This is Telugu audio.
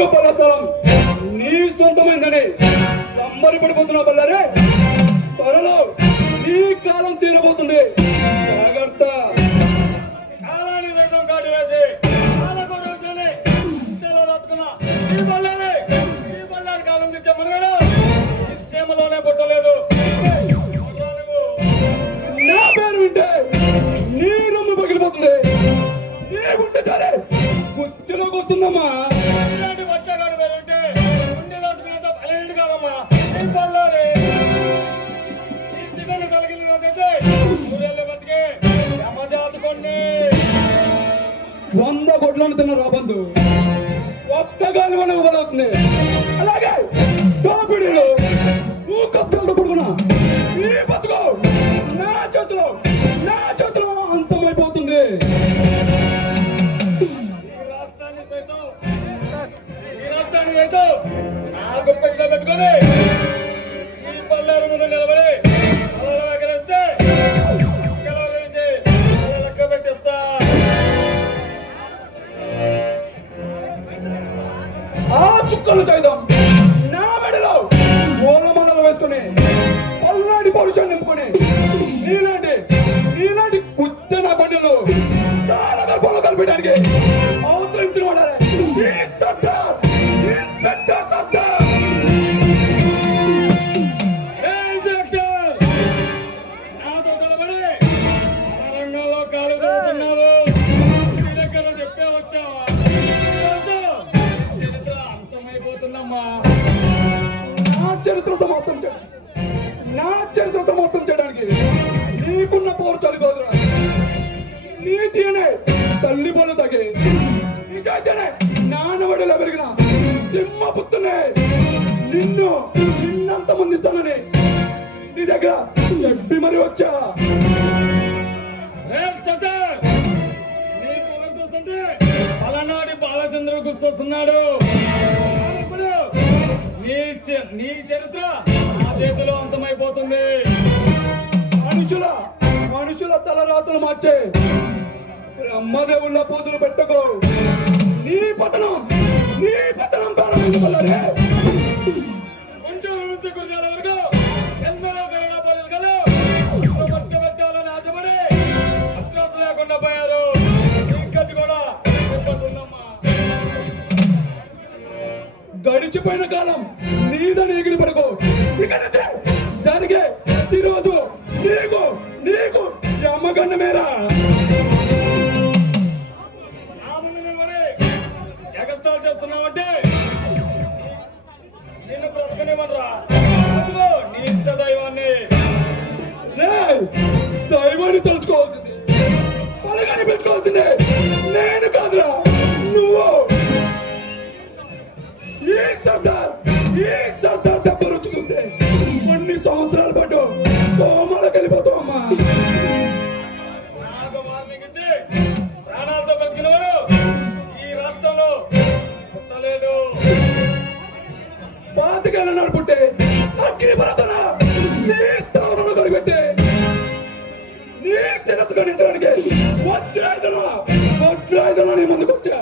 రూపాయల స్థలం నీ సొంతమైందని సంబరపడిపోతున్నావు బల్లారే. త్వరలో నీ కాలం తీరబోతుంది, జాగ్రత్త. కాలాన్ని సైతం కాటు వేసి రాసుకున్నా ఈ బల్లారి కాలం తెచ్చే మనగాడు సీమలోనే పుట్టలేదు. నా పేరు వింటే నీ రొమ్ము పగిలిపోతుంది, నీకుంటే సరే గుర్తిలోకి వస్తుందమ్మా. ఇలాంటి వచ్చాగాడు పేరుంటే ఉండి దాచుకునేంత బలహీనుడు కాదమ్మా ఈ బల్లారి. ఈ స్థితిని కలిగితే ఊరేళ్ళు బతికే యమజాతుకోండి. 100 కోట్లను తిన్న రాబందు ఒక్క గాలి మనకు బలవుతుంది. అలాగే దోపిడీలు నువ్వు కబ్జాలతో పడుకున్నా ఈ బతుకు నా చేతిలో అంతమైపోతుంది. ఈ రాష్ట్రాన్ని సైతం నా గుప్పెట్లో పెట్టుకొని ఈ బల్లారి ముందు నిలబడి అలా ఎగరేస్తే గెలిచి లెక్క పెట్టిస్తా. ఆ చుక్కలు చేద్దాం నా మెడలో ఓలమలలు వేసుకుని పల్నాడి పౌరుషాన్ని నింపుకొని నీలాంటి కుచ్చ నా బండిలో చాలా గర్భంలో కలిపేయడానికి అవసరించిన వాడాలి. నాతో కలబడి రంగంలో కాలు దూరుతున్నారు. మీ దగ్గర చెప్పే వచ్చావా? చరిత్ర అంతమైపోతుందమ్మా. నా చరిత్ర సమాప్తం చేయడానికి నీకున్న పోరు చలిపోదురా. నీతి అనే తల్లి బలు తగి నిజాయితీనే నాన్నవడిలో పెరిగిన సింహపుత్రునే నిన్నంత మందిస్తానని నీ దగ్గర చెప్పి మరి వచ్చా. చూస్తుంటే పలనాటి బాలచంద్రుడు గుర్తొస్తున్నాడు. నీ చరిత్ర నా చేతిలో అంతమైపోతుంది. మనుషుల తలరాతులు మార్చే బ్రహ్మదేవుళ్ళ పూజలు పెట్టకు. నీ పతనం ప్రారంభించగలరే. గుంటూరు నుంచి గురిజాల వరకు ఎందరో కరోనా పోలీసులు పెట్టాలని ఆశపడి అత్యాస లేకుండా పోయారు. ఇంకటి కూడా ఇబ్బందుందమ్మా. గడిచిపోయిన కాలం నీదని ఎగిరి పడుకో. ఇక నుంచి జరిగే ప్రతిరోజు నీకు అమ్మగన్న మేరా. నా ముందు నిలబడి ఎగస్తాలు చేస్తున్నావంటే నిన్ను బ్రతకనివ్వనరా. నీ ఇష్ట దైవాన్ని తలుచుకోవాల్సింది, పలగాని పెట్టుకోవాల్సిందే నేను కాదురా నువ్వు. ఈ సర్దార్ దెబ్బ రుచి చూస్తే కొన్ని సంవత్సరాల పాటు కోమలకు వెళ్ళిపోతావు అమ్మా. నాకు వార్నింగ్ ఇచ్చి ప్రాణాలతో బతికిన వారు ఈ రాష్ట్రంలో పుట్టలేదు. పాతికేళ్ళ నడుపుంటే అగ్ని పరతన నీ స్థానంలో కనిపెట్టి నీ శిరస్సు ఖండించడానికి వజ్రాయుధమా నీ ముందుకు వచ్చా.